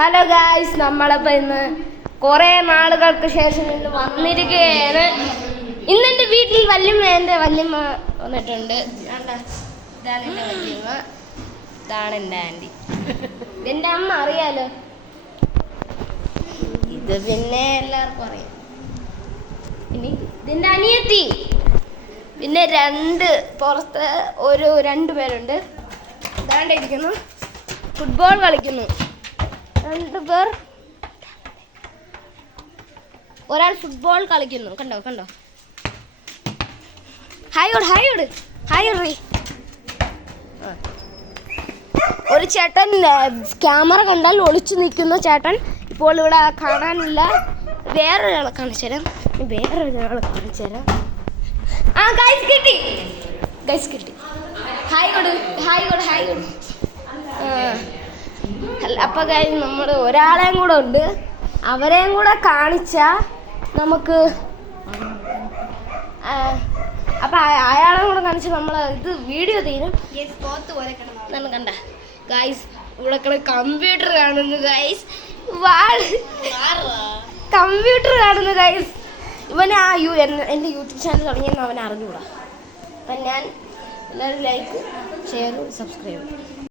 Hello guys, നമ്മളപ്പോൾ ഇന്ന് കുറേ നാളുകൾക്ക് ശേഷം ഇന്ന് വന്നിരിക്കുകയാണ്. ഇന്നെൻ്റെ വീട്ടിൽ വല്യമ്മ വന്നിട്ടുണ്ട്. ഇതാണ് എൻ്റെ വല്യമ്മ, ഇതാണ് എൻ്റെ ആൻറ്റി. എൻ്റെ അമ്മ അറിയാലോ, ഇത് പിന്നെ എല്ലാവർക്കും അറിയാം. ഇനി ഇതിൻ്റെ അനിയത്തി, പിന്നെ പുറത്ത് രണ്ട് പേരുണ്ട്. ഇതാണ്ട് ഇരിക്കുന്നു, ഫുട്ബോൾ കളിക്കുന്നു. 2 പേർ, ഒരാൾ ഫുട്ബോൾ കളിക്കുന്നു. കണ്ടോ ഹായ്. ഒരു ചേട്ടൻ ക്യാമറ കണ്ടാൽ ഒളിച്ചു നിൽക്കുന്ന ചേട്ടൻ ഇപ്പോൾ ഇവിടെ കാണാനില്ല. വേറൊരാളെ കാണിച്ചു തരാം. ഗൈസ് കിട്ടി. ഹായ് കൊടു. അപ്പോൾ ഗൈസ്, നമ്മൾ ഒരാളെയും കൂടെ ഉണ്ട്. അവരെയും കൂടെ കാണിച്ചാൽ നമുക്ക്, അപ്പം അയാളെ കൂടെ കാണിച്ച് നമ്മൾ ഇത് വീഡിയോ തീരും. കണ്ട ഗൈസ്, ഇവിടെ കമ്പ്യൂട്ടർ കാണുന്നു ഗൈസ്. കമ്പ്യൂട്ടർ കാണുന്നു ഗൈസ്. ഇവന് എൻ്റെ യൂട്യൂബ് ചാനൽ തുടങ്ങിയെന്ന് അവൻ അറിഞ്ഞുകൂടാ. അപ്പം ഞാൻ എല്ലാവരും ലൈക്ക്, ഷെയർ, സബ്സ്ക്രൈബ്.